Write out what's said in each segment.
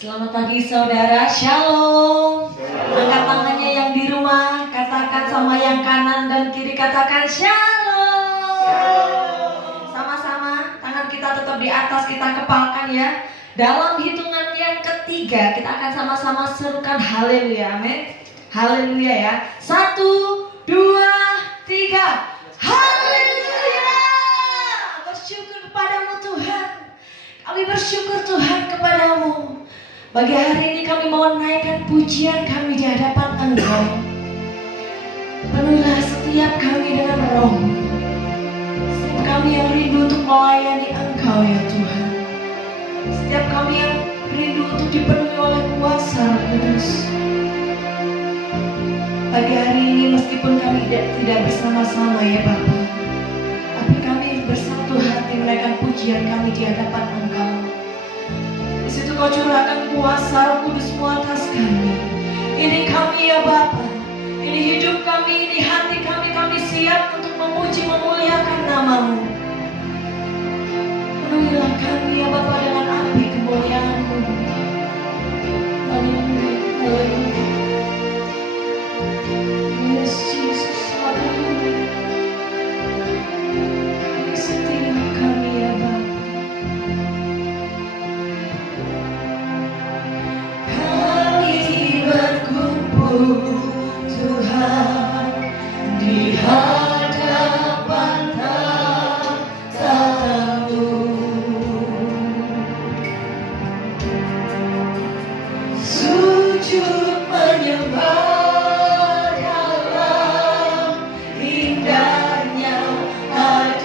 Selamat pagi saudara, shalom. Angkat tangannya yang di rumah, katakan sama yang kanan dan kiri, katakan shalom. Sama-sama, tangan kita tetap di atas, kita kepalkan ya. Dalam hitungan yang ketiga, kita akan sama-sama serukan haleluya, amin. Haleluya ya. 1, 2, 3. Haleluya. Bersyukur kepadamu Tuhan. Kami bersyukur Tuhan kepadamu. Bagi hari ini kami mau naikkan pujian kami di hadapan Engkau. Penuhilah setiap kami dengan roh. Setiap kami yang rindu untuk melayani Engkau ya Tuhan. Setiap kami yang rindu untuk dipenuhi oleh kuasa Roh Kudus. Pagi hari ini meskipun kami tidak bersama-sama ya Bapa, tapi kami bersatu hati menaikkan pujian kami di hadapan Engkau. Di situ Kau curahkan kuasa Roh Kudus-Mu atas kami. Ini kami ya Bapa, ini hidup kami, ini hati kami, kami siap untuk memuji, memuliakan nama-Mu. Penuhilah kami ya Bapa dengan api kemuliaan-Mu. Haleluya, haleluya. Yes, Jesus, haleluya. Setiap kami ya Bapa. Tuhan di hadapan tatamu, sujud menyembah dalam indahnya hadirat-Mu.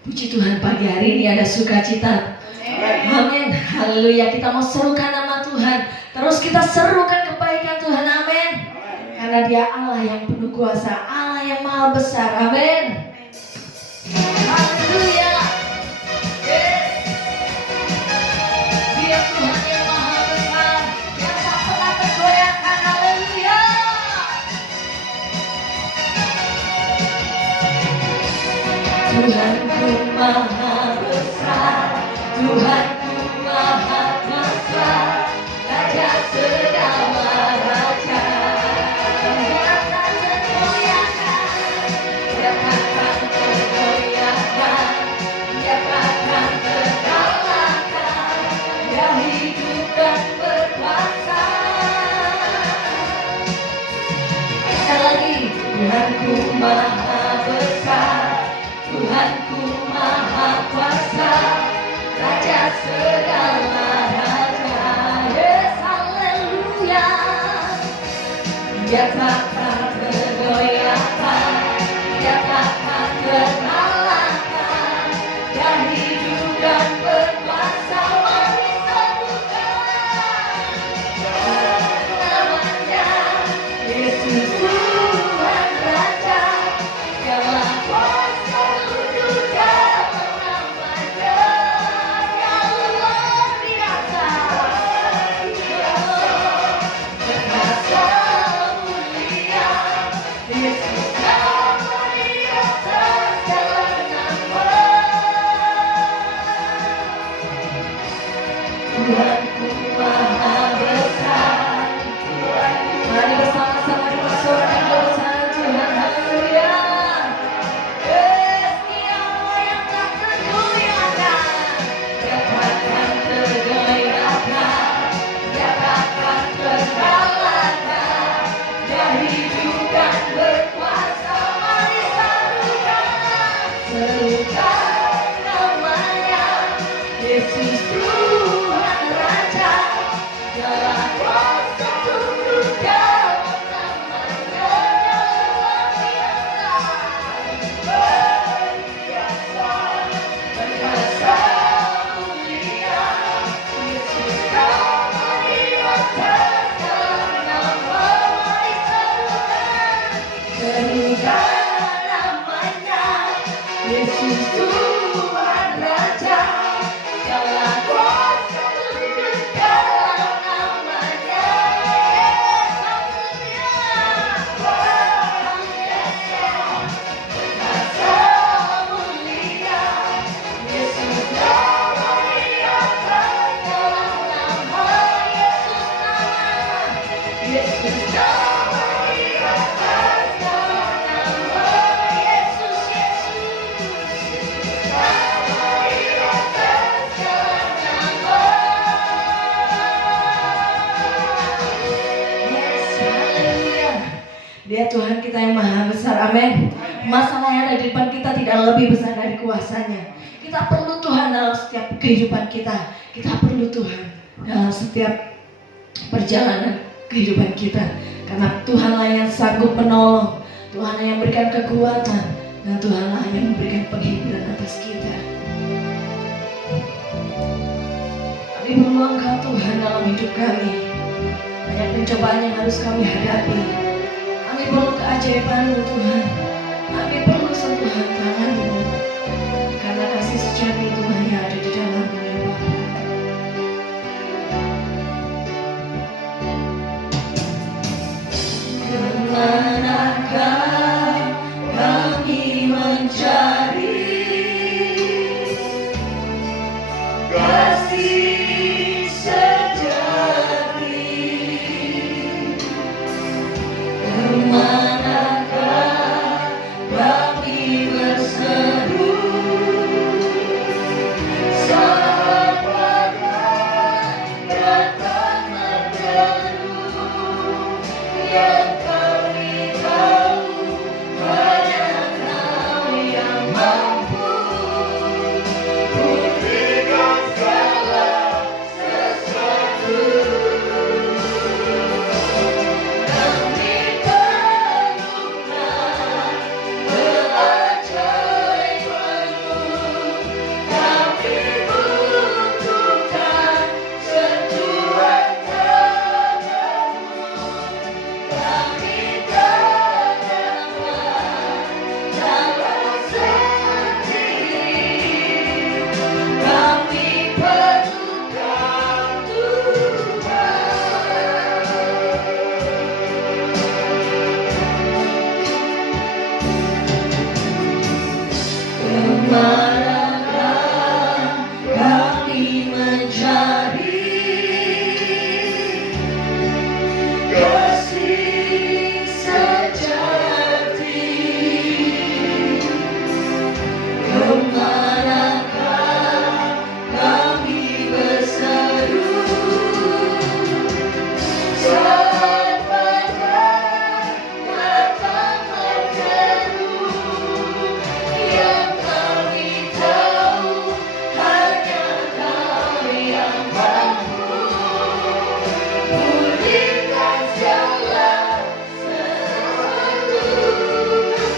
Puji Tuhan, pagi hari ini ada sukacita. Amin. Haleluya. Kita mau serukan nama Tuhan. Terus kita serukan kebaikan Tuhan. Amin. Karena Dia Allah yang penuh kuasa, Allah yang maha besar. Amin. Haleluya. Dia Tuhan yang maha besar, yang tak pernah tergoyahkan. Haleluya. Tuhanku maha besar, Tuhanku maha kuasa, Raja segala raja. Dia tak tergoyahkan, Dia takkan tergoyahkan, Dia takkan terkalahkan, Dia hidup dan berkuasa. Sekali lagi, Tuhanku maha besar, Tuhanku maha kuasa, Raja segala raja. Yes, haleluya. Dia takkan tergoyahkan, Dia takkan terkalahkan, Dia hidup dan berkuasa. Mari serukan namanya, Yesus Tuhan Raja. Segala kuasa tunduk dalam namanya, Dia luar biasa. Perkasa mulia, Yesus nama di atas segala nama. Tuhanku maha besar. Mari bersama-sama kita sorakan kebesaran Tuhan. Haleluya. Dia Allah yang tak tergoyahkan, Dia takkan tergoyahkan, Dia takkan terkalahkan, Dia hidup dan berkuasa. Mari serukan namanya, Yesus Tuhan Raja. Segala kuasa tunduk dalam namanya, Dia luar biasa. Perkasa mulia, Yesus nama di atas segala nama. Mari serukan namanya, Yesus Tuhan Raja. Segala kuasa tunduk dalam namanya. Yes, haleluya. Perkasa mulia, Yesus nama di atas segala nama. Yesus nama di atas segala nama. Yesus, Yesus nama di atas segala nama. Yes, haleluya. Dia Tuhan kita yang maha besar. Amin. Masalah yang ada di depan kita tidak lebih besar dari kuasanya. Kita perlu Tuhan dalam setiap kehidupan kita. Kita perlu Tuhan dalam setiap perjalanan kehidupan kita. Karena Tuhanlah yang sanggup menolong, Tuhanlah yang memberikan kekuatan, dan Tuhanlah yang memberikan penghiburan atas kita. Kami perlu Engkau Tuhan dalam hidup kami. Banyak pencobaan yang harus kami hadapi. Kami perlu keajaiban-Mu Tuhan. Kami perlu sentuhan tangan-Mu. Karena kasih sejati itu hanya ada di dalam-Mu ya Bapa. Kemanakah kami mencari kasih sejati? Kemanakah kemanakah kami mencari kasih sejati? Kemanakah kami berseru saat badai datang menyeru? Yang kami tahu hanya Kau yang mampu pulihkan segala sesuatu. Kami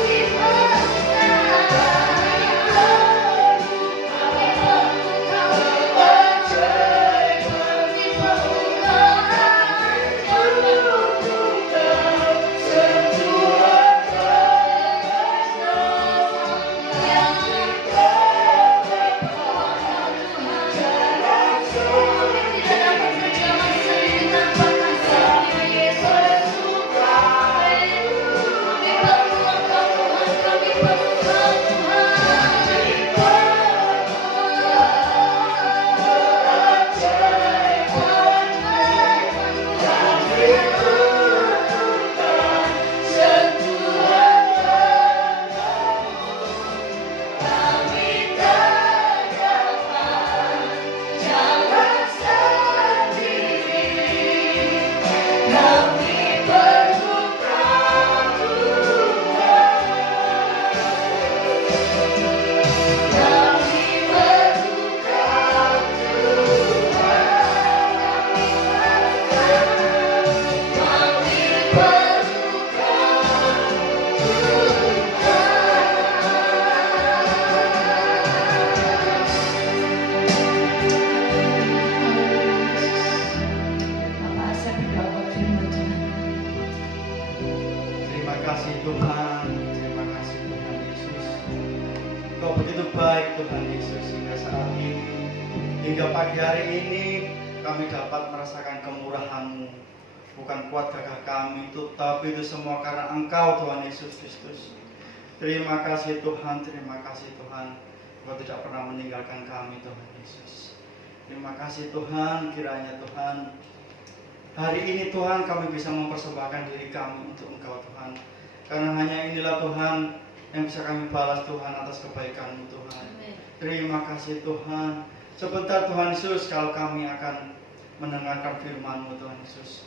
Terima kasih Tuhan, terima kasih Tuhan Yesus. Kau begitu baik Tuhan Yesus, hingga saat ini, hingga pagi hari ini kami dapat merasakan kemurahan-Mu. Bukan kuat gagah kami, tapi itu semua karena Engkau Tuhan Yesus Kristus. Terima kasih Tuhan, terima kasih Tuhan. Kau tidak pernah meninggalkan kami Tuhan Yesus. Terima kasih Tuhan, kiranya Tuhan hari ini Tuhan kami bisa mempersembahkan diri kami untuk Engkau Tuhan. Karena hanya inilah Tuhan yang bisa kami balas Tuhan atas kebaikan-Mu Tuhan. Terima kasih Tuhan. Sebentar Tuhan Yesus kalau kami akan mendengarkan firman-Mu Tuhan Yesus.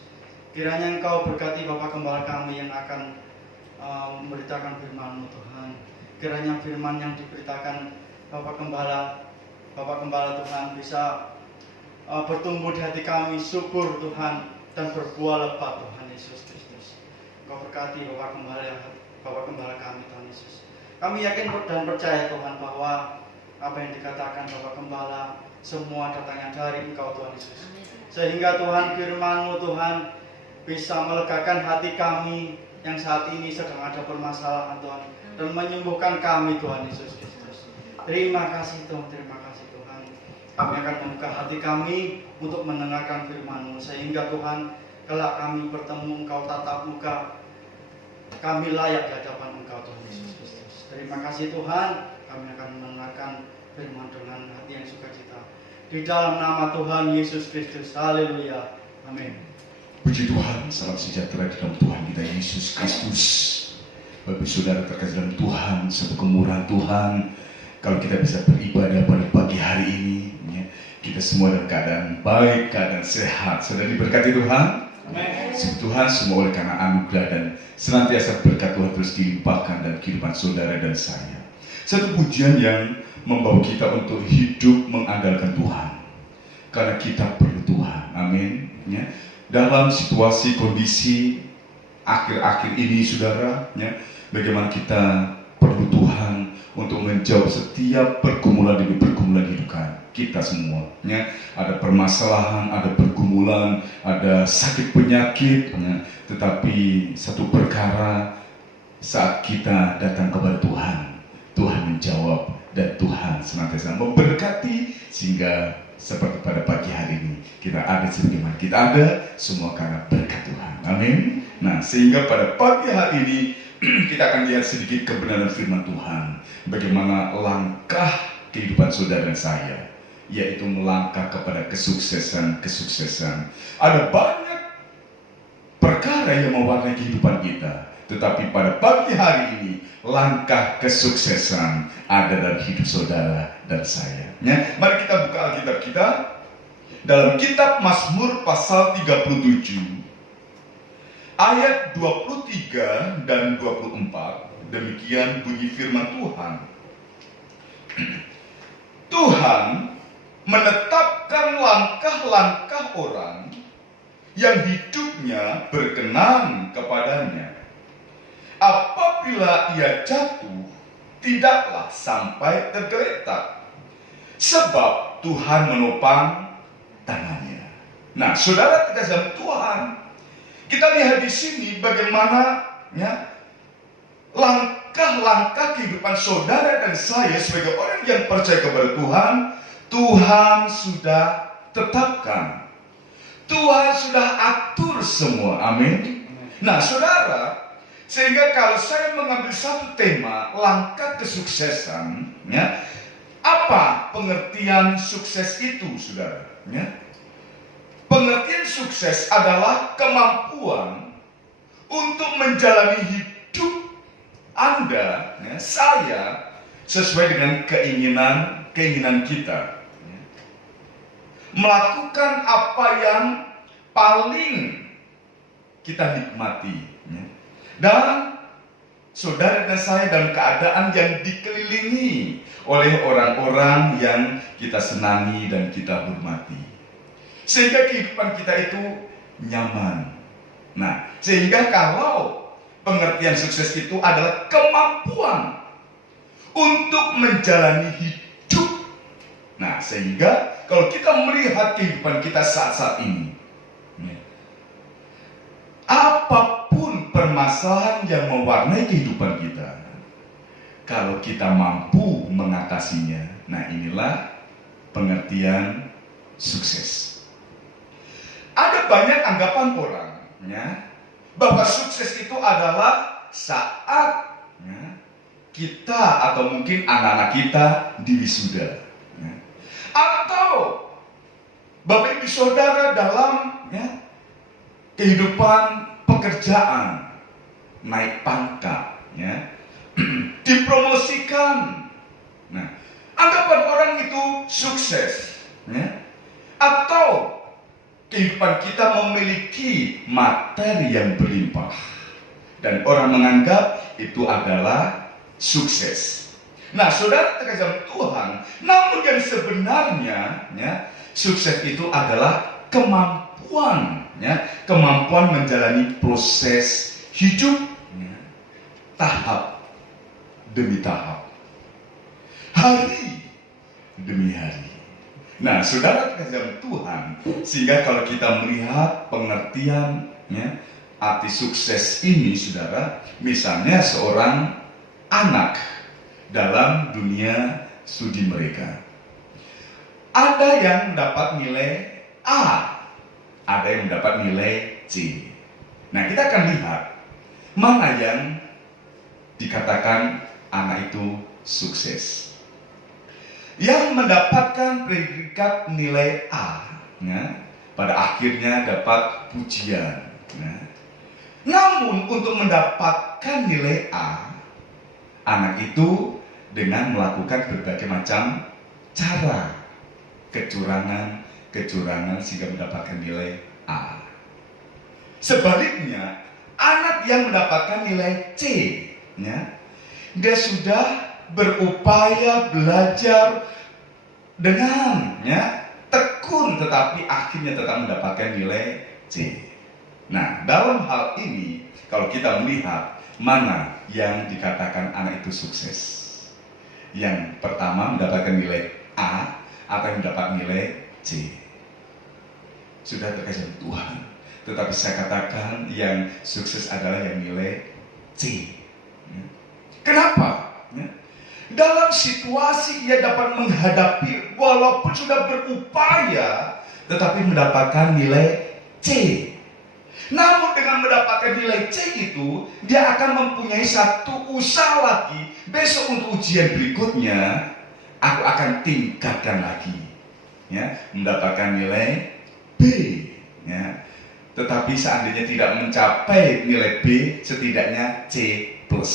Kiranya Engkau berkati Bapak Gembala kami yang akan memberitakan firman-Mu Tuhan. Kiranya firman yang diberitakan Bapak Gembala Tuhan bisa bertumbuh di hati kami, subur Tuhan, dan berbuah lebat Tuhan Yesus Kristus. Kau berkati Bapak Gembala kami Tuhan Yesus. Kami yakin dan percaya Tuhan bahwa apa yang dikatakan Bapak Gembala semua datangnya dari Engkau Tuhan Yesus. Sehingga Tuhan firman-Mu Tuhan bisa melegakan hati kami yang saat ini sedang ada permasalahan Tuhan, dan menyembuhkan kami Tuhan Yesus Kristus. Terima kasih Tuhan, terima kasih Tuhan. Kami akan membuka hati kami untuk mendengarkan firman-Mu, sehingga Tuhan kelak kami bertemu Engkau tatap muka, kami layak di hadapan Engkau Tuhan Yesus Kristus. Terima kasih Tuhan, kami akan mendengarkan firman dengan hati yang sukacita. Di dalam nama Tuhan Yesus Kristus, haleluya, amin. Puji Tuhan, salam sejahtera di dalam Tuhan kita Yesus Kristus. Bapak saudara terkasih dalam Tuhan, satu kemurahan Tuhan, kalau kita bisa beribadah pada pagi hari ini, ya, kita semua dalam keadaan baik, keadaan sehat, sudah diberkati Tuhan. Amin. Tuhan semua oleh karena anugerah dan senantiasa berkat Tuhan terus dilimpahkan dalam kehidupan saudara dan saya. Satu pujian yang membawa kita untuk hidup mengandalkan Tuhan, karena kita perlu Tuhan. Amin. Ya. Dalam situasi kondisi akhir-akhir ini saudara, ya, bagaimana kita perlu Tuhan untuk menjawab setiap pergumulan demi pergumulan hidup kita semua, ya. Ada permasalahan, ada pergumulan, ada sakit penyakit, ya. Tetapi satu perkara, saat kita datang kepada Tuhan, Tuhan menjawab dan Tuhan senantiasa memberkati, sehingga seperti pada pagi hari ini kita ada sebagaimana kita ada, semua karena berkat Tuhan. Amin. Nah, sehingga pada pagi hari ini kita akan lihat sedikit kebenaran firman Tuhan. Bagaimana langkah kehidupan saudara dan saya, yaitu melangkah kepada kesuksesan. Ada banyak perkara yang mewarnai kehidupan kita. Tetapi pada pagi hari ini, langkah kesuksesan ada dalam hidup saudara dan saya. Ya, mari kita buka Alkitab kita dalam kitab Mazmur pasal 37 ayat 23 dan 24. Demikian bunyi firman Tuhan. Tuhan menetapkan langkah-langkah orang yang hidupnya berkenan kepadanya. Apabila ia jatuh, tidaklah sampai tergeletak, sebab Tuhan menopang tangannya. Nah, saudara terkasih dalam Tuhan, kita lihat di sini bagaimana langkah-langkah kehidupan saudara dan saya sebagai orang yang percaya kepada Tuhan. Tuhan sudah tetapkan, Tuhan sudah atur semua. Amin. Nah, saudara, sehingga kalau saya mengambil satu tema langkah kesuksesan, apa pengertian sukses itu, saudara? Pengertian sukses adalah kemampuan untuk menjalani hidup Anda, saya, sesuai dengan keinginan kita. Melakukan apa yang paling kita nikmati. Dan saudara dan saya dalam keadaan yang dikelilingi oleh orang-orang yang kita senangi dan kita hormati. Sehingga kehidupan kita itu nyaman. Nah, sehingga kalau pengertian sukses itu adalah kemampuan untuk menjalani hidup. Nah, sehingga kalau kita melihat kehidupan kita saat-saat ini, apapun permasalahan yang mewarnai kehidupan kita, kalau kita mampu mengatasinya, nah inilah pengertian sukses. Ada banyak anggapan orang bahwa sukses itu adalah saat kita atau mungkin anak-anak kita diwisuda, atau Bapak Ibu Saudara dalam kehidupan pekerjaan, naik pangkat, dipromosikan. Nah, anggapan orang itu sukses, atau kehidupan kita memiliki materi yang berlimpah, dan orang menganggap itu adalah sukses. Nah, saudara terkasih dalam Tuhan, namun yang sebenarnya sukses itu adalah kemampuan menjalani proses hidup tahap demi tahap, hari demi hari. Nah, saudara terkasih dalam Tuhan, sehingga kalau kita melihat pengertian arti sukses ini, saudara, misalnya seorang anak dalam dunia studi mereka, ada yang mendapat nilai A, ada yang mendapat nilai C. Nah, kita akan lihat mana yang dikatakan anak itu sukses. Yang mendapatkan predikat nilai A, pada akhirnya dapat pujian. Namun untuk mendapatkan nilai A, anak itu dengan melakukan berbagai macam cara, kecurangan sehingga mendapatkan nilai A. Sebaliknya, anak yang mendapatkan nilai C, dia sudah berupaya belajar dengan tekun, tetapi akhirnya tetap mendapatkan nilai C. Nah, dalam hal ini kalau kita melihat mana yang dikatakan anak itu sukses, yang pertama mendapatkan nilai A atau yang mendapat nilai C. Sudah terkasih Tuhan, tetapi saya katakan yang sukses adalah yang nilai C. Kenapa? Dalam situasi ia dapat menghadapi, walaupun sudah berupaya, tetapi mendapatkan nilai C. Namun dengan mendapatkan nilai C itu, dia akan mempunyai satu usaha lagi. Besok untuk ujian berikutnya, aku akan tingkatkan lagi, ya, mendapatkan nilai B, ya. Tetapi seandainya tidak mencapai nilai B, setidaknya C plus.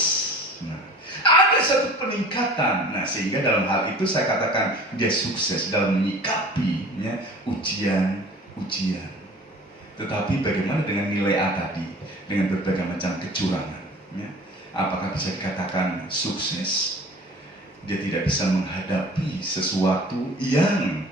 Nah, ada satu peningkatan. Nah, sehingga dalam hal itu saya katakan dia sukses dalam menyikapi, ya, ujian. Tetapi bagaimana dengan nilai A tadi, dengan berbagai macam kecurangan, ya? Apakah bisa dikatakan sukses? Dia tidak bisa menghadapi sesuatu yang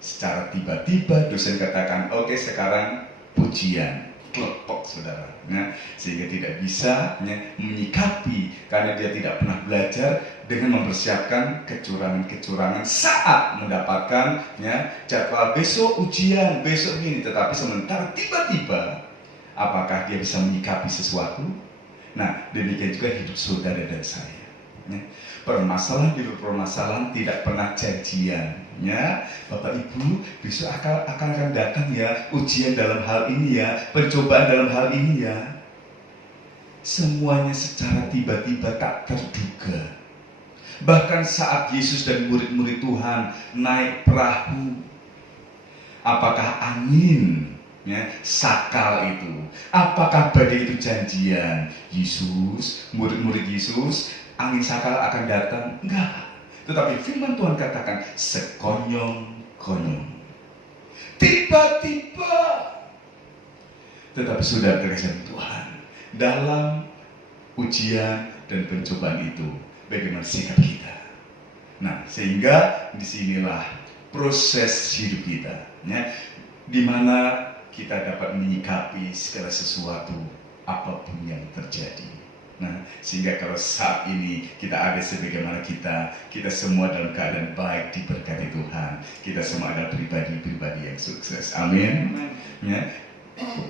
secara tiba-tiba dosen katakan, oke, sekarang ujian, kelepok saudara, ya? Sehingga tidak bisa, ya, menyikapi karena dia tidak pernah belajar dengan mempersiapkan kecurangan-kecurangan saat mendapatkan, ya, jadwal besok ujian, besok ini. Tetapi sementara tiba-tiba, apakah dia bisa menyikapi sesuatu? Nah, demikian juga hidup saudara dan saya, ya. Permasalahan tidak pernah janjian, ya. Bapak Ibu, besok akan datang, ya, ujian dalam hal ini, ya, pencobaan dalam hal ini, ya. Semuanya secara tiba-tiba tak terduga. Bahkan saat Yesus dan murid-murid Tuhan naik perahu, apakah angin, ya, sakal itu, apakah badai itu janjian Yesus, murid-murid Yesus, angin sakal akan datang? Enggak. Tetapi firman Tuhan katakan sekonyong-konyong, tiba-tiba. Tetapi saudara terkasih Tuhan, dalam ujian dan pencobaan itu, bagaimana sikap kita? Nah, sehingga disinilah proses hidup kita, ya, di mana kita dapat menyikapi segala sesuatu apapun yang terjadi. Nah, sehingga kalau saat ini kita ada sebagaimana kita semua dalam keadaan baik diberkati Tuhan. Kita semua adalah pribadi-pribadi yang sukses. Amin. Ya.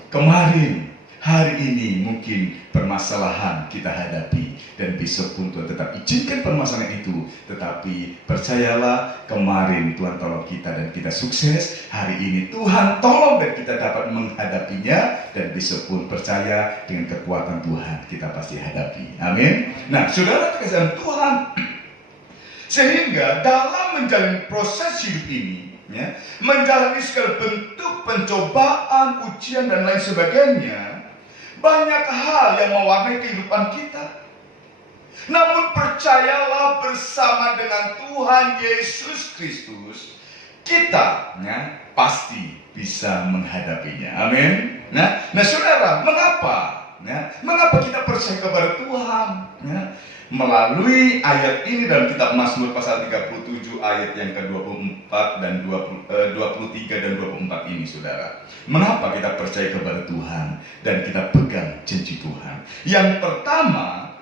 Kemarin, hari ini mungkin permasalahan kita hadapi, dan besok pun Tuhan tetap izinkan permasalahan itu. Tetapi percayalah, kemarin Tuhan tolong kita dan kita sukses. Hari ini Tuhan tolong dan kita dapat menghadapinya, dan besok pun percaya dengan kekuatan Tuhan kita pasti hadapi. Amin. Nah, saudara terkasih Tuhan, sehingga dalam menjalani proses hidup ini, ya, menjalani segala bentuk pencobaan, ujian dan lain sebagainya, banyak hal yang mewarnai kehidupan kita. Namun percayalah, bersama dengan Tuhan Yesus Kristus, kita, ya, pasti bisa menghadapinya. Amin. Nah, saudara, mengapa? Ya, mengapa kita percaya kepada Tuhan? Ya, melalui ayat ini dalam kitab Mazmur pasal 37 ayat yang ke-24 dan 23 dan 24 ini, saudara. Mengapa kita percaya kepada Tuhan dan kita pegang janji Tuhan? Yang pertama,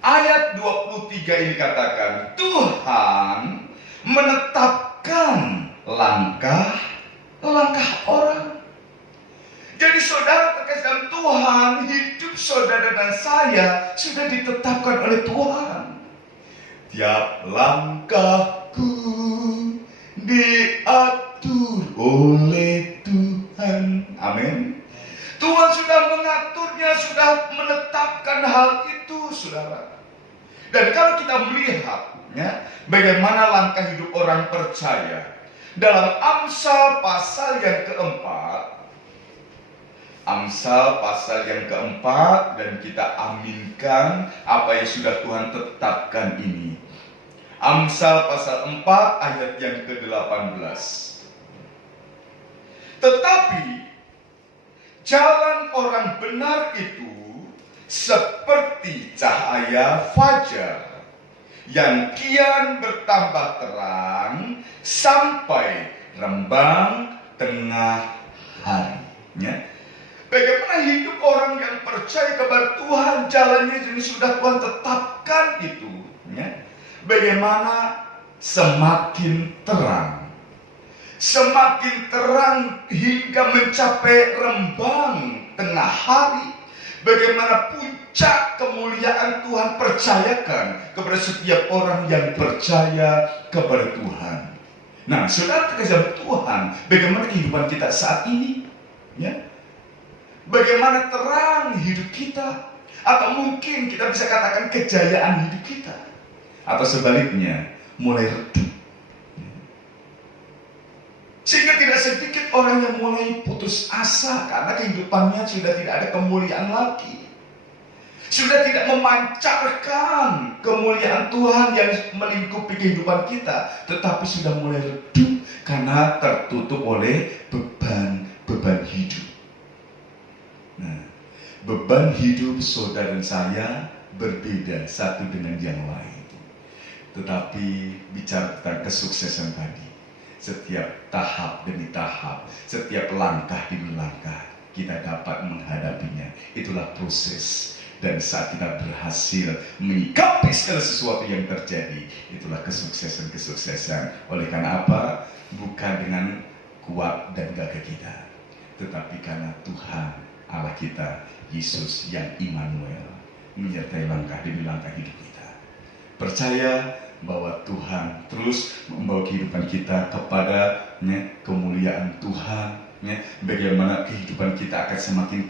ayat 23 ini katakan, Tuhan menetapkan langkah orang. Jadi saudara terkasih dalam Tuhan, hidup saudara dan saya sudah ditetapkan oleh Tuhan. Tiap langkahku diatur oleh Tuhan. Amin. Tuhan sudah mengaturnya, sudah menetapkan hal itu, saudara. Dan kalau kita melihat, ya, bagaimana langkah hidup orang percaya dalam Amsal pasal yang keempat, dan kita aminkan apa yang sudah Tuhan tetapkan ini. Amsal pasal 4 ayat yang ke-18. Tetapi jalan orang benar itu seperti cahaya fajar yang kian bertambah terang sampai rembang tengah hari. Ya. Bagaimana hidup orang yang percaya kepada Tuhan, jalannya ini sudah Tuhan tetapkan itu, ya. Bagaimana semakin terang hingga mencapai rembang tengah hari. Bagaimana puncak kemuliaan Tuhan percayakan kepada setiap orang yang percaya kepada Tuhan. Nah, saudara terkasih Tuhan, bagaimana kehidupan kita saat ini, ya? bagaimana terang hidup kita, atau mungkin kita bisa katakan kejayaan hidup kita, atau sebaliknya mulai redup. Sehingga tidak sedikit orang yang mulai putus asa karena kehidupannya sudah tidak ada kemuliaan lagi. Sudah tidak memancarkan kemuliaan Tuhan yang melingkupi kehidupan kita, tetapi sudah mulai redup karena tertutup oleh beban hidup. Nah, beban hidup saudara dan saya berbeda satu dengan yang lain. Tetapi bicara tentang kesuksesan tadi, setiap tahap demi tahap, setiap langkah demi langkah kita dapat menghadapinya. Itulah proses. Dan saat kita berhasil menyikapi segala sesuatu yang terjadi, itulah kesuksesan-kesuksesan. Oleh karena apa? Bukan dengan kuat dan gagah kita, tetapi karena Tuhan Allah kita, Yesus yang Immanuel, menyertai langkah demi langkah hidup kita. Percaya bahwa Tuhan terus membawa kehidupan kita kepada kemuliaan Tuhan. Bagaimana kehidupan kita akan semakin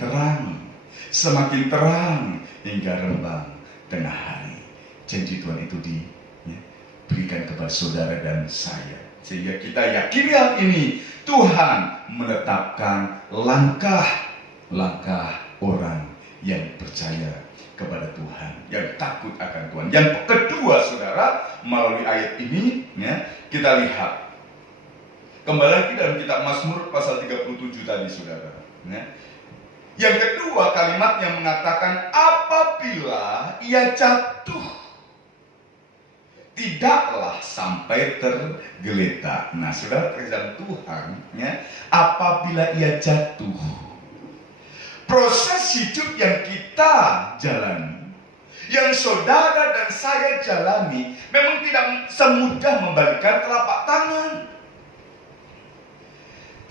terang hingga rembang tengah hari. Janji Tuhan itu diberikan kepada saudara dan saya, sehingga kita yakini hal ini. Tuhan menetapkan langkah-langkah orang yang percaya kepada Tuhan, yang takut akan Tuhan. Yang kedua, saudara, melalui ayat ini kita lihat kembali lagi dalam kitab Mazmur pasal 37 tadi, saudara. Yang kedua, kalimat yang mengatakan apabila ia jatuh, tidaklah sampai tergeletak. Nah, saudara terkasih Tuhan, apabila ia jatuh, proses hidup yang kita jalani, yang saudara dan saya jalani, memang tidak semudah membalikkan telapak tangan.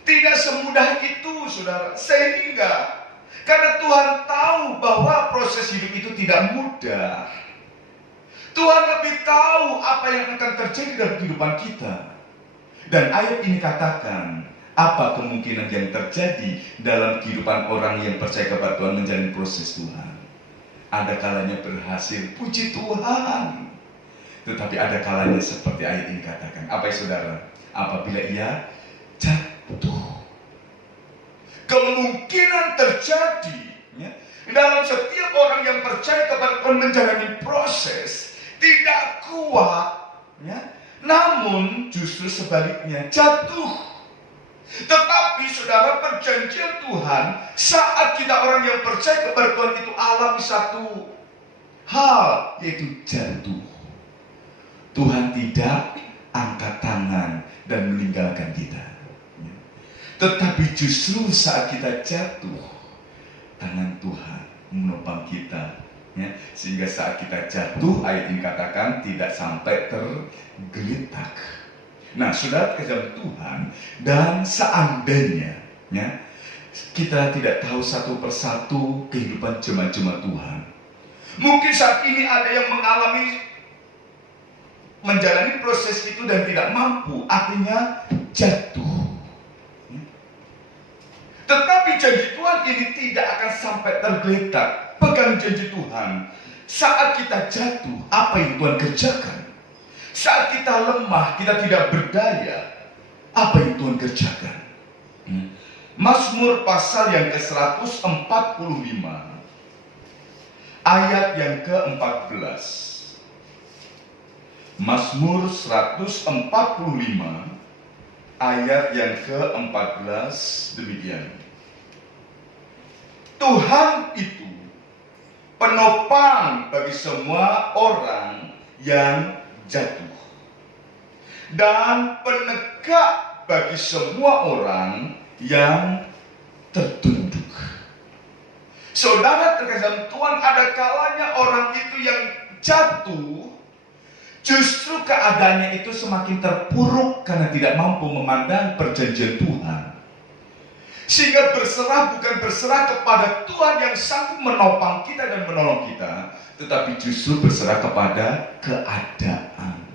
Tidak semudah itu, saudara. Sehingga karena Tuhan tahu bahwa proses hidup itu tidak mudah, Tuhan lebih tahu apa yang akan terjadi dalam kehidupan kita. Dan ayat ini katakan, apa kemungkinan yang terjadi dalam kehidupan orang yang percaya kepada Tuhan menjalani proses Tuhan. Ada kalanya berhasil, puji Tuhan. Tetapi ada kalanya seperti ayat ini katakan. Apa ya, saudara? Apabila ia jatuh. Kemungkinan terjadi dalam setiap orang yang percaya kepada Tuhan menjalani proses tidak kuat, namun justru sebaliknya jatuh. Tetapi saudara, perjanjian Tuhan saat kita orang yang percaya kepada Tuhan itu alami satu hal, yaitu jatuh. Tuhan tidak angkat tangan dan meninggalkan kita. Tetapi justru saat kita jatuh, tangan Tuhan menopang kita, sehingga saat kita jatuh, ayat ini katakan tidak sampai tergeletak. Nah, saudara terkasih Tuhan, dan seandainya kita tidak tahu satu persatu kehidupan jemaat-jemaat Tuhan, mungkin saat ini ada yang menjalani proses itu dan tidak mampu, artinya jatuh. Tetapi janji Tuhan ini tidak akan sampai tergeletak. Pegang janji Tuhan. Saat kita jatuh, apa yang Tuhan kerjakan? Saat kita lemah, kita tidak berdaya, apa yang Tuhan kerjakan? Mazmur pasal yang ke-145, ayat yang ke-14. Mazmur 145, ayat yang ke-14 demikian. Tuhan itu penopang bagi semua orang yang jatuh, dan penegak bagi semua orang yang tertunduk. Saudara terkasih Tuhan, ada kalanya orang itu yang jatuh, justru keadaannya itu semakin terpuruk karena tidak mampu memandang perjanjian Tuhan. Sehingga berserah bukan berserah kepada Tuhan yang sanggup menopang kita dan menolong kita, tetapi justru berserah kepada keadaan.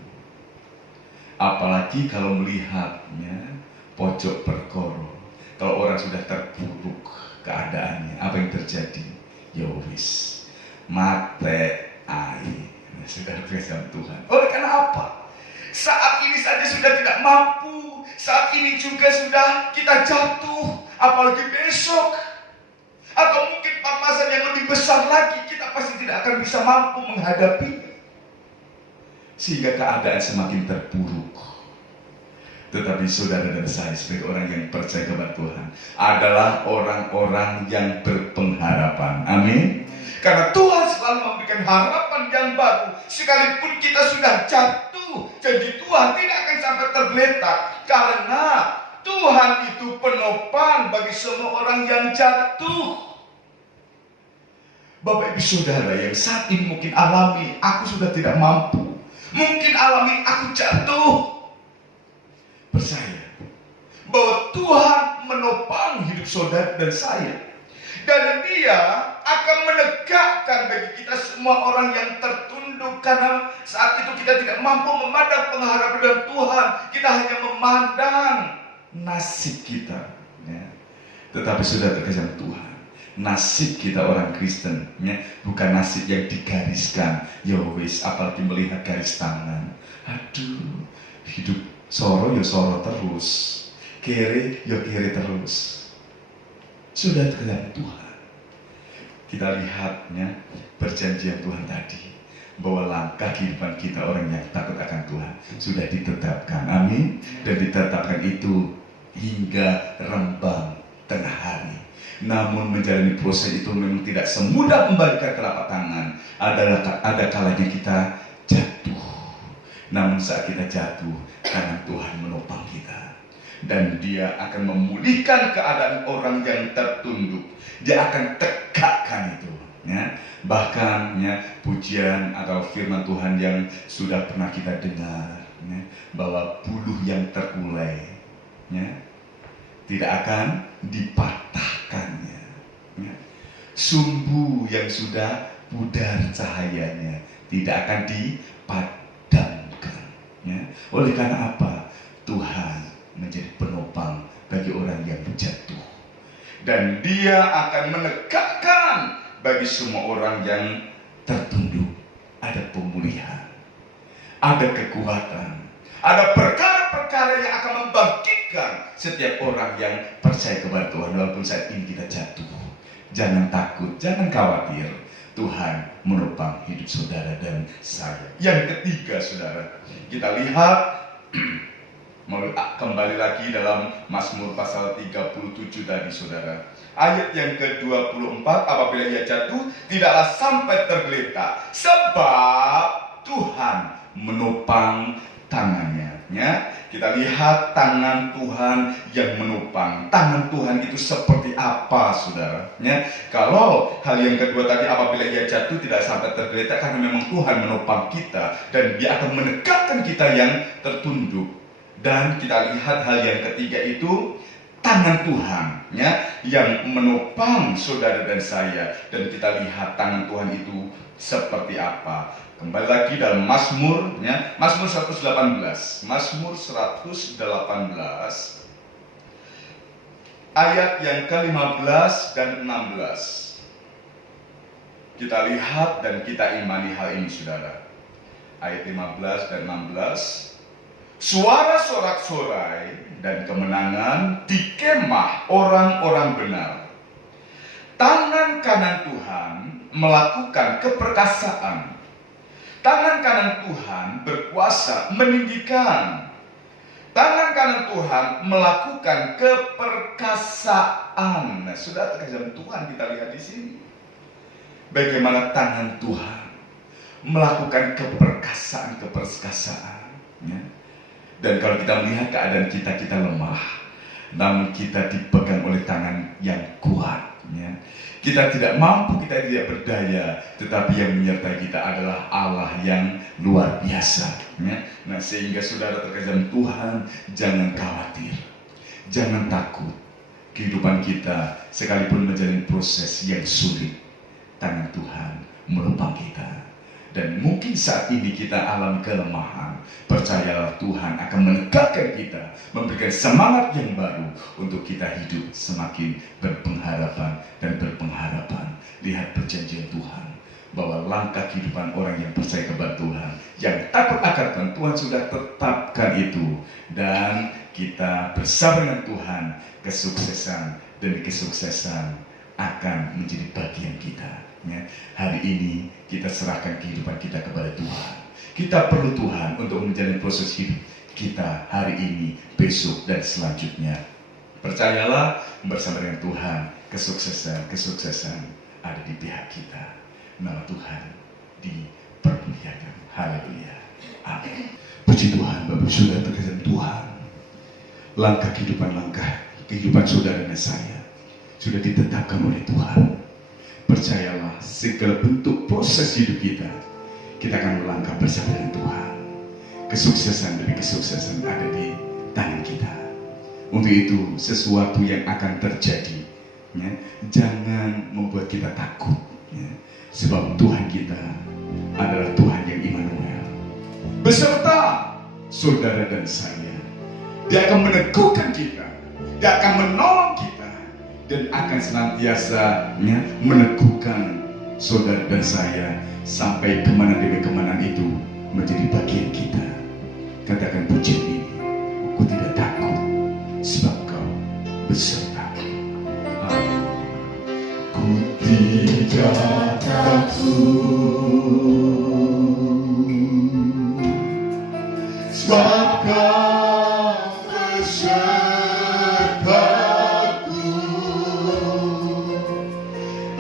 Apalagi kalau melihatnya pojok perkara, kalau orang sudah terpuruk, keadaannya. Apa yang terjadi? Ya wis, mate air. Saudara kasih Tuhan. Oleh karena apa? Saat ini saja sudah tidak mampu, saat ini juga sudah kita jatuh, apalagi besok. Atau mungkin papasan yang lebih besar lagi, kita pasti tidak akan bisa mampu menghadapinya. Sehingga keadaan semakin terpuruk. Tetapi saudara dan saya sebagai orang yang percaya kepada Tuhan adalah orang-orang yang berpengharapan. Amin. Karena Tuhan selalu memberikan harapan yang baru. Sekalipun kita sudah jatuh, jadi Tuhan tidak akan sampai tergeletak. Karena Tuhan itu penopang bagi semua orang yang jatuh. Bapak ibu saudara yang saat ini mungkin alami, aku sudah tidak mampu. Mungkin alami, aku jatuh. Percaya bahwa Tuhan menopang hidup saudara dan saya. Dan Dia akan menegakkan bagi kita semua orang yang tertunduk. Karena saat itu kita tidak mampu memandang pengharapan dari Tuhan. Kita hanya memandang nasib kita, ya. Tetapi sudah terkesan Tuhan, nasib kita orang Kristen, ya, bukan nasib yang digariskan. Ya wis, apalagi melihat garis tangan. Aduh, hidup soro ya soro terus, kere ya kere terus. Sudah terkesan Tuhan. Kita lihatnya perjanjian Tuhan tadi, bahwa langkah kehidupan kita orang yang takut akan Tuhan sudah ditetapkan. Amin. Dan ditetapkan itu hingga rembang tengah hari. Namun menjalani proses itu memang tidak semudah membalikan telapak tangan. Ada kalanya kita jatuh. Namun saat kita jatuh, tangan Tuhan menopang kita. Dan Dia akan memulihkan keadaan orang yang tertunduk. Dia akan tegakkan itu, ya. Bahkan, ya, pujian atau firman Tuhan yang sudah pernah kita dengar, ya, bahwa buluh yang terkulai, ya, tidak akan dipatahkannya, ya. Sumbu yang sudah pudar cahayanya tidak akan dipadamkan, ya. Oleh karena apa? Tuhan menjadi penopang bagi orang yang jatuh. Dan Dia akan menegakkan bagi semua orang yang tertunduk. Ada pemulihan, ada kekuatan, ada perkara-perkara yang akan membangkitkan setiap orang yang percaya kepada Tuhan. Walaupun saat ini kita jatuh, jangan takut, jangan khawatir. Tuhan menopang hidup saudara dan saya. Yang ketiga, saudara, kita lihat kembali lagi dalam Mazmur pasal 37 tadi, saudara. Ayat yang ke-24, apabila ia jatuh, tidaklah sampai tergeletak, sebab Tuhan menopang tangannya. Ya, kita lihat tangan Tuhan yang menopang. Tangan Tuhan itu seperti apa, saudara? Ya, kalau hal yang kedua tadi, apabila ia jatuh tidak sampai tergeletak, karena memang Tuhan menopang kita dan Dia akan menegakkan kita yang tertunduk. Dan kita lihat hal yang ketiga itu tangan Tuhan, ya, yang menopang saudara dan saya. Dan kita lihat tangan Tuhan itu seperti apa. Kembali lagi dalam Mazmur, ya, Mazmur 118. Mazmur 118 ayat yang ke-15 dan 16. Kita lihat dan kita imani hal ini, saudara. Ayat 15 dan 16. Suara sorak-sorai dan kemenangan di kemah orang-orang benar. Tangan kanan Tuhan melakukan keperkasaan. Tangan kanan Tuhan berkuasa meninggikan. Tangan kanan Tuhan melakukan keperkasaan. Nah, sudah terkasih Tuhan, kita lihat di sini. Bagaimana tangan Tuhan melakukan keperkasaan. Ya. Dan kalau kita melihat keadaan kita lemah, namun kita dipegang oleh tangan yang kuat, ya. Kita tidak mampu, kita tidak berdaya, tetapi yang menyertai kita adalah Allah yang luar biasa, ya. Nah, sehingga saudara terkasih Tuhan, jangan khawatir, jangan takut. Kehidupan kita sekalipun menjalani proses yang sulit, tangan Tuhan menopang kita. Dan mungkin saat ini kita alami kelemahan. Percayalah Tuhan akan menegakkan kita, memberikan semangat yang baru untuk kita hidup semakin berpengharapan dan berpengharapan. Lihat perjanjian Tuhan, bahwa langkah kehidupan orang yang percaya kepada Tuhan, yang takut akan Tuhan, Tuhan sudah tetapkan itu. Dan kita bersama dengan Tuhan, kesuksesan demi kesuksesan akan menjadi bagian kita. Ya. Hari ini kita serahkan kehidupan kita kepada Tuhan. Kita perlu Tuhan untuk menjalani proses hidup kita hari ini, besok, dan selanjutnya. Percayalah, bersama dengan Tuhan, kesuksesan ada di pihak kita. Nama Tuhan dipermuliakan. Haleluya. Amin. Puji Tuhan, Bapak Saudara terkasih Tuhan. Langkah kehidupan saudara dan saya sudah ditetapkan oleh Tuhan. Percayalah, segala bentuk proses hidup kita akan melangkah bersama dengan Tuhan. Kesuksesan demi kesuksesan ada di tangan kita. Untuk itu, sesuatu yang akan terjadi, ya, jangan membuat kita takut, ya, sebab Tuhan kita adalah Tuhan yang Immanuel, beserta saudara dan saya. Dia akan meneguhkan kita, Dia akan menolong kita, dan akan senantiasa, ya, meneguhkan saudara dan saya sampai kemana demi kemana itu menjadi bagian kita. Katakan pujian ini, aku tidak takut sebab Kau besertaku. Amin. Ku tidak takut sebab Kau besertaku.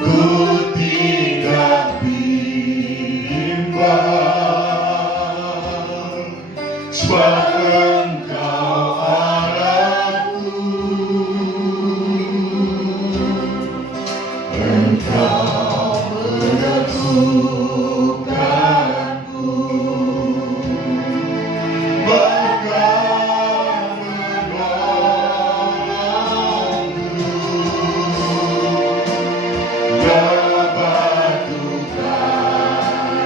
Ku tidak bimbang sebab Engkau arahku. Engkau meneguhkanku, bahkan menolongku. Ya batu karangku,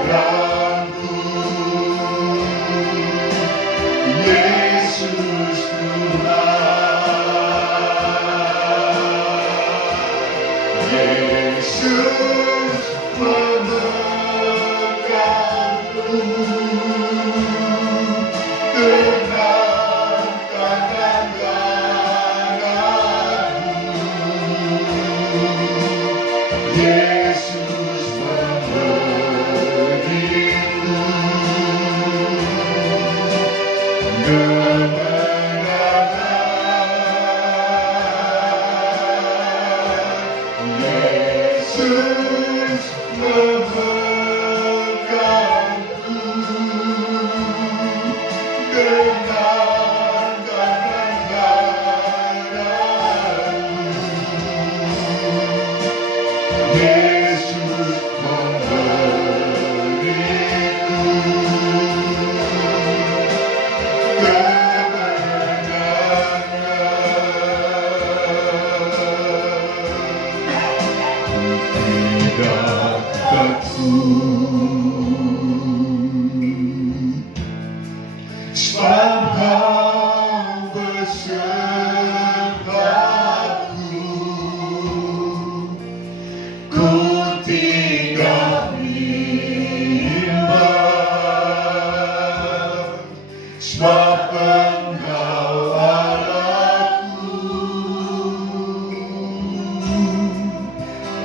Yesus Tuhan. Yesus memegangku dengan tangan kananku. Yesus memberiku kemenangan. Yesus memegangku dengan tangan kananku. Yesus memberiku kemenangan. Sebab Kau besertaku, ku tidak bimbang sebab Engkau arahku.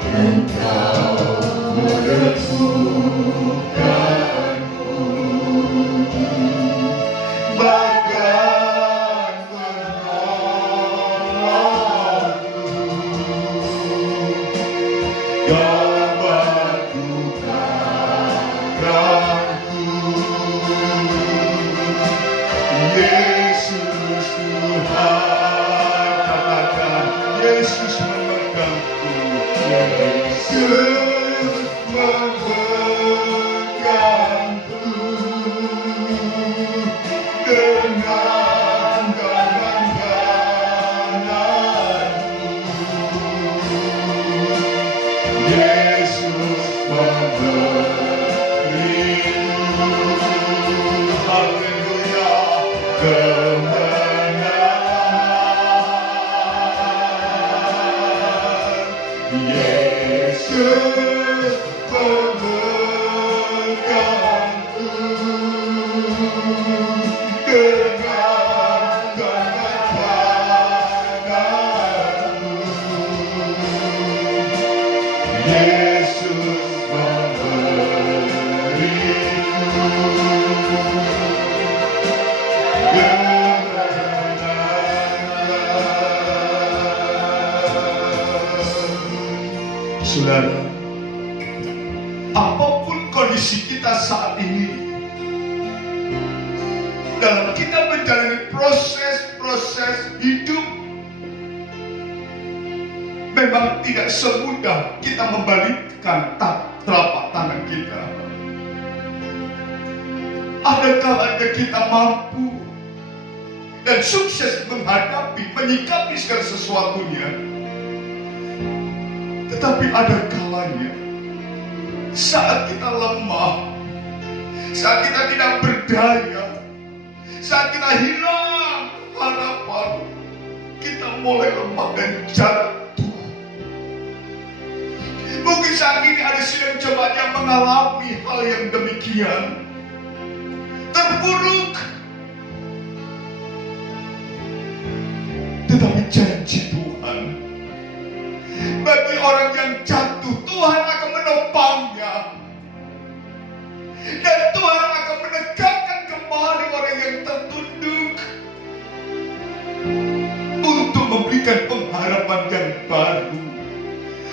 Engkau meneguhkanku, bahkan menolongku. Kau batu karangku, Yesus mengambil proses-proses hidup. Memang tidak semudah kita membalikkan telapak tangan kita. Ada kalanya kita mampu dan sukses menghadapi, menyikapi segala sesuatunya. Tetapi ada kalanya saat kita lemah, saat kita tidak berdaya, saat kita hilang harapan, kita mulai lemah dan jatuh. Mungkin saat ini ada sedang jemaat yang mengalami hal yang demikian. Terpuruk. Tetapi janji Tuhan, bagi orang yang jatuh, Tuhan akan menopangnya. Dan Tuhan akan menegakkan kembali orang yang tertunduk untuk memberikan pengharapan yang baru,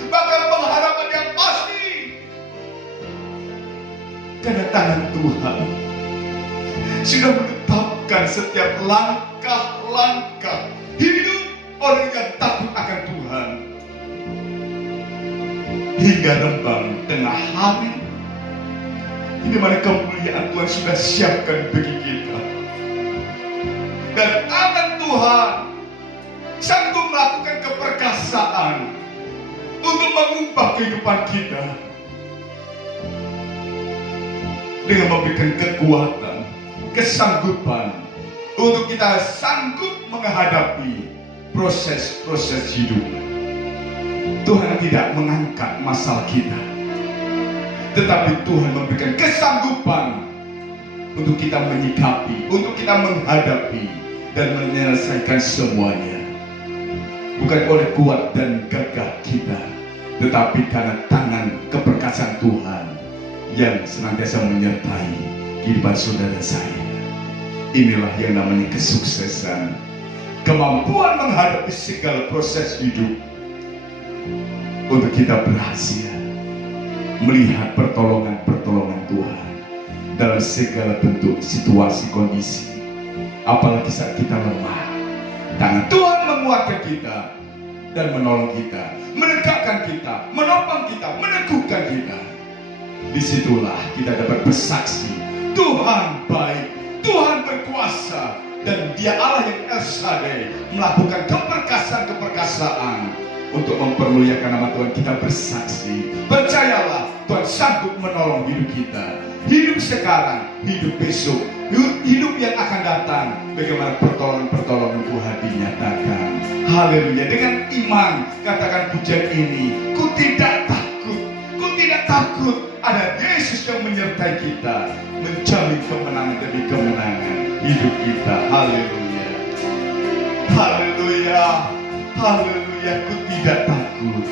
bahkan pengharapan yang pasti. Karena tangan Tuhan sudah menetapkan setiap langkah-langkah hidup orang yang takut akan Tuhan. Hingga rembang tengah hari, di mana kemuliaan Tuhan sudah siapkan bagi kita. Dan tangan Tuhan sanggup melakukan keperkasaan untuk mengubah kehidupan kita dengan memberikan kekuatan, kesanggupan untuk kita sanggup menghadapi proses-proses hidup. Tuhan tidak mengangkat masalah kita, tetapi Tuhan memberikan kesanggupan untuk kita menyikapi, untuk kita menghadapi dan menyelesaikan semuanya. Bukan oleh kuat dan gagah kita, tetapi karena tangan keperkasaan Tuhan yang senantiasa menyertai kehidupan saudara saya. Inilah yang namanya kesuksesan, kemampuan menghadapi segala proses hidup, untuk kita berhasil melihat pertolongan-pertolongan Tuhan dalam segala bentuk situasi kondisi. Apalagi saat kita lemah, tangan Tuhan menguatkan kita dan menolong kita, menegakkan kita, menopang kita, meneguhkan kita. Disitulah kita dapat bersaksi, Tuhan baik, Tuhan berkuasa, dan Dia Allah yang El Shaddai melakukan keperkasaan-keperkasaan untuk mempermuliakan nama Tuhan. Kita bersaksi, percayalah Tuhan sanggup menolong hidup kita, hidup sekarang, hidup besok, hidup yang akan datang. Bagaimana pertolongan-pertolongan Tuhan dinyatakan. Haleluya. Dengan iman katakan pujian ini, ku tidak takut, ku tidak takut. Ada Yesus yang menyertai kita, menjamin kemenangan demi kemenangan hidup kita. Haleluya, haleluya, haleluya. Ku tidak takut,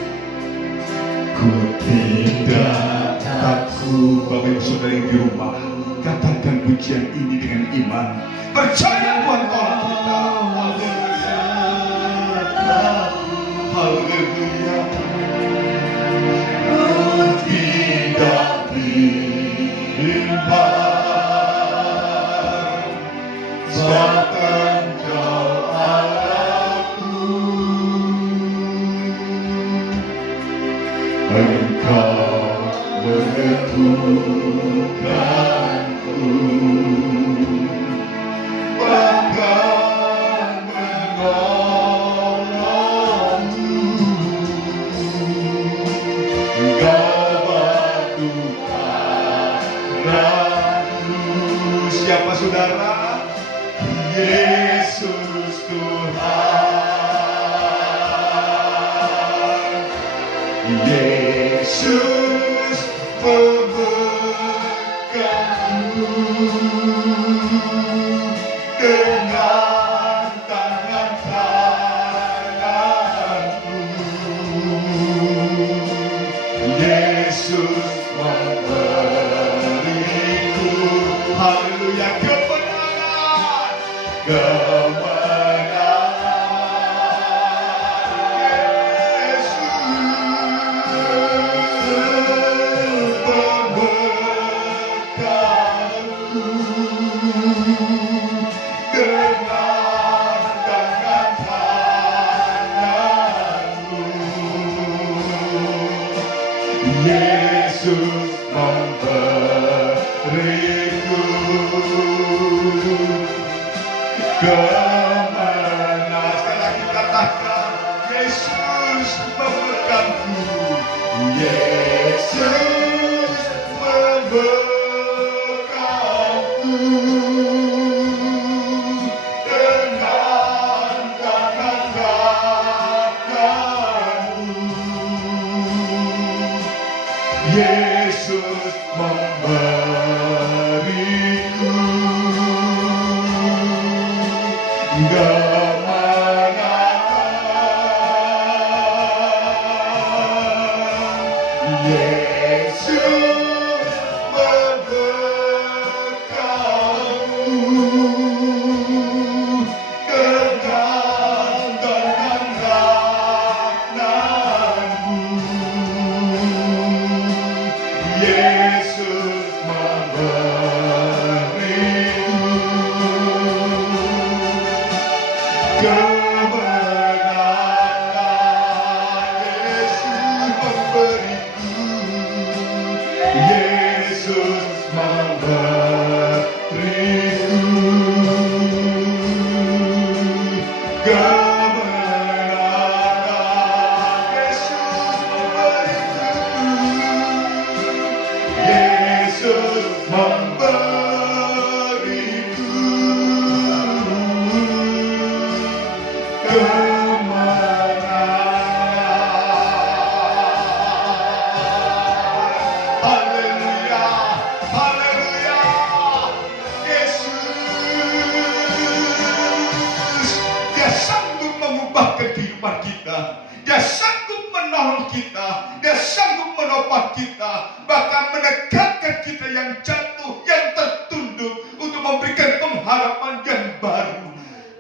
ku tidak takut. Bapak ibu saudara yang di rumah, katakan pujian ini dengan iman, percaya Tuhan tolong kita. Haleluya, haleluya. Ku tidak bimbang, bahkan Kau Allahku. Engkau meneguhkanku, bahkan menolongku. Engkau batu karangku. Siapa saudara? Yesus Tuhan, Yesus pemeganku, dengan tangan kananku. Yesus memberiku, haleluya, kemenangan, kemenangan. Yesus pemeganku, dengan kemenangan. Sekali lagi katakan, Yesus memegangku, Yesus memegangku dengan tangan kananmu. Yesus memberiku kemenangan. Yesus membekangku dengan tangan kananmu. Yesus memberiku kemenangan. Yesus memberiku kemenangan. Yesus memberiku kemenangan. Haleluya, haleluya. Yesus, Dia sanggup mengubah kehidupan kita. Dia sanggup menolong kita. Dia sanggup menopang kita. Bahkan menegakkan kita yang jatuh, yang tertunduk, untuk memberikan pengharapan yang baru.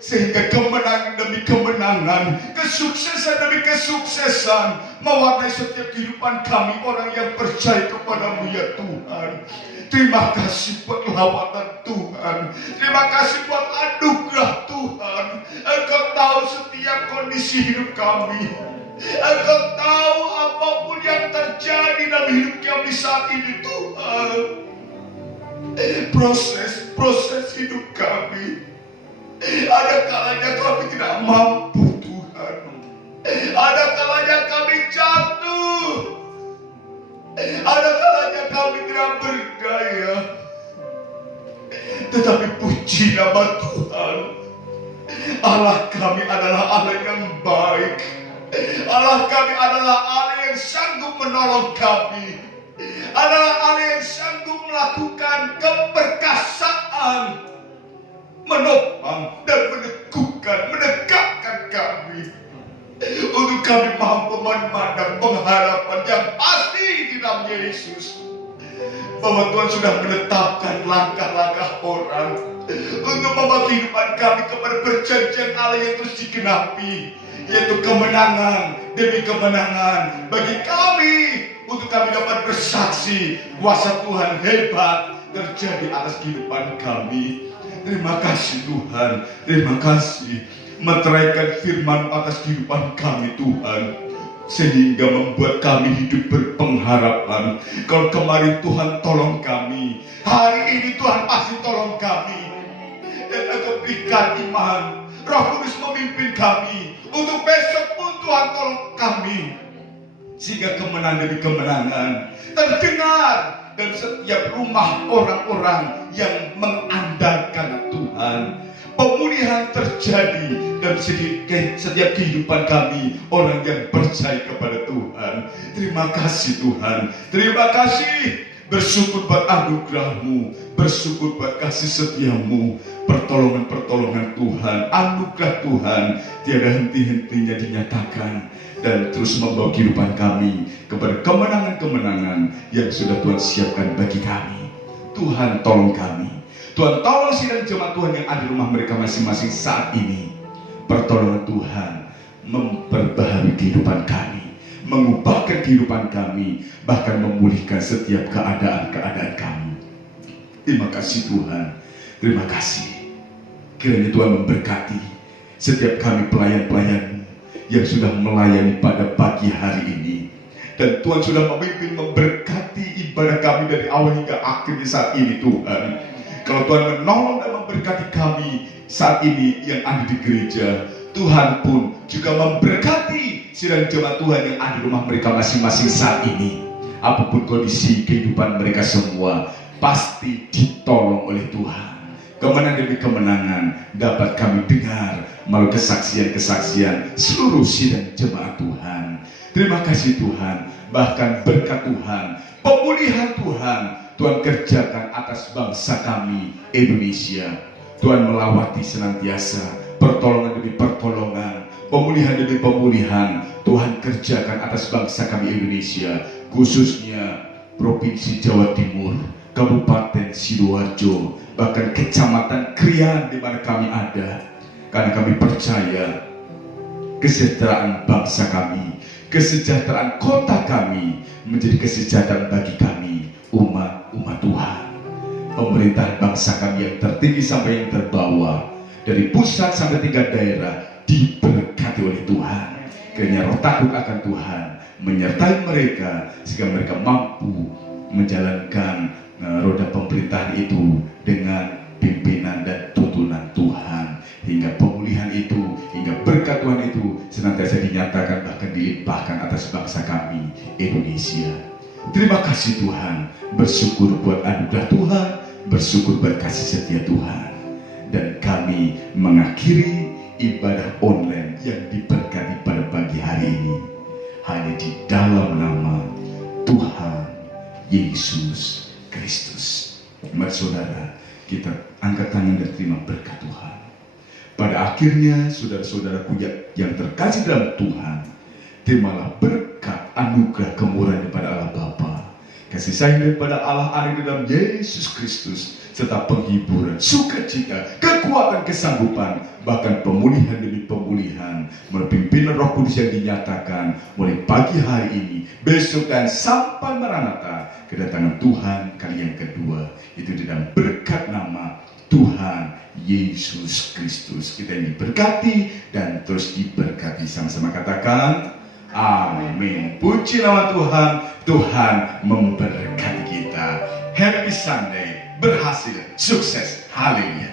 Sehingga kemenangan demi kemenangan, kesuksesan demi kesuksesan mewarnai setiap kehidupan kami, orang yang percaya kepadamu ya Tuhan. Terima kasih buat lawatan Tuhan. Terima kasih buat anugerah Tuhan. Engkau tahu setiap kondisi hidup kami. Engkau tahu apapun yang terjadi dalam hidup kami saat ini Tuhan. Proses hidup kami, ada kalanya kami tidak mampu Tuhan. Ada kalanya kami jatuh. Ada kalanya kami tidak berdaya. Tetapi puji nama Tuhan, Allah kami adalah Allah yang baik. Allah kami adalah Allah yang sanggup menolong kami. Adalah Allah yang sanggup melakukan keperkasaan, menopang dan meneguhkan, menegakkan kami, untuk kami mampu memandang pengharapan yang pasti di dalam Yesus. Bahwa Tuhan sudah menetapkan langkah-langkah orang untuk membawa kehidupan kami kepada perjanjian Allah yang terus digenapi, yaitu kemenangan demi kemenangan bagi kami, untuk kami dapat bersaksi kuasa Tuhan hebat terjadi atas kehidupan kami. Terima kasih Tuhan, terima kasih meteraikan firman atas kehidupan kami Tuhan, sehingga membuat kami hidup berpengharapan. Kalau kemarin Tuhan tolong kami, hari ini Tuhan pasti tolong kami. Dan Engkau berikan iman, Roh Kudus memimpin kami, untuk besok pun Tuhan tolong kami, sehingga kemenangan demi kemenangan terdengar dan setiap rumah orang-orang yang mengandalkan Tuhan. Pemulihan terjadi dalam setiap kehidupan kami, orang yang percaya kepada Tuhan. Terima kasih Tuhan, terima kasih. Bersyukur buat anugerah-Mu, bersyukur buat kasih setia-Mu, pertolongan-pertolongan Tuhan, anugerah Tuhan tiada henti-hentinya dinyatakan, dan terus membawa kehidupan kami kepada kemenangan-kemenangan yang sudah Tuhan siapkan bagi kami. Tuhan tolong kami, Tuhan tolong sidang jemaat Tuhan yang ada di rumah mereka masing-masing saat ini. Pertolongan Tuhan memperbaharui kehidupan kami, mengubahkan kehidupan kami, bahkan memulihkan setiap keadaan-keadaan kami. Terima kasih Tuhan, terima kasih. Kiranya Tuhan memberkati setiap kami pelayan-pelayan-Mu yang sudah melayani pada pagi hari ini. Dan Tuhan sudah memimpin memberkati ibadah kami dari awal hingga akhirnya saat ini Tuhan. Kalau Tuhan menolong dan memberi memberkati kami saat ini yang ada di gereja. Tuhan pun juga memberkati sidang jemaat Tuhan yang ada di rumah mereka masing-masing saat ini. Apapun kondisi kehidupan mereka semua, pasti ditolong oleh Tuhan. Kemenangan demi kemenangan dapat kami dengar melalui kesaksian-kesaksian seluruh sidang jemaat Tuhan. Terima kasih Tuhan, bahkan berkat Tuhan, pemulihan Tuhan, Tuhan kerjakan atas bangsa kami Indonesia. Tuhan melawati senantiasa, pertolongan demi pertolongan, pemulihan demi pemulihan, Tuhan kerjakan atas bangsa kami Indonesia, khususnya Provinsi Jawa Timur, Kabupaten Sidoarjo, bahkan Kecamatan Krian di mana kami ada. Karena kami percaya kesejahteraan bangsa kami, kesejahteraan kota kami menjadi kesejahteraan bagi kami, umat Tuhan. Pemerintahan bangsa kami yang tertinggi sampai yang terbawah, dari pusat sampai tingkat daerah, diberkati oleh Tuhan. Kiranya roh takut akan Tuhan menyertai mereka sehingga mereka mampu menjalankan roda pemerintahan itu dengan pimpinan dan tuntunan Tuhan, hingga pemulihan itu, hingga berkat Tuhan itu senantiasa dinyatakan bahkan dilimpahkan atas bangsa kami Indonesia. Terima kasih Tuhan, bersyukur buat anugerah Tuhan, bersyukur buat kasih setia Tuhan. Dan kami mengakhiri ibadah online yang diberkati pada pagi hari ini hanya di dalam nama Tuhan Yesus Kristus. Mari saudara, kita angkat tangan dan terima berkat Tuhan. Pada akhirnya saudara-saudaraku yang terkasih dalam Tuhan, terimalah berkat anugerah kemurahan daripada Allah Bapa, kasih sayang daripada Allah Anak dalam Yesus Kristus, serta penghiburan, sukacita, kekuatan, kesanggupan, bahkan pemulihan demi pemulihan melalui pimpinan Roh Kudus yang dinyatakan mulai pagi hari ini, besok dan sampai Maranatha, kedatangan Tuhan kali yang kedua, itu di dalam berkat nama Tuhan Yesus Kristus. Kita ini diberkati dan terus diberkati. Sama-sama katakan amin. Puji nama Tuhan. Tuhan memberkati kita. Happy Sunday. Berhasil, sukses, haleluya.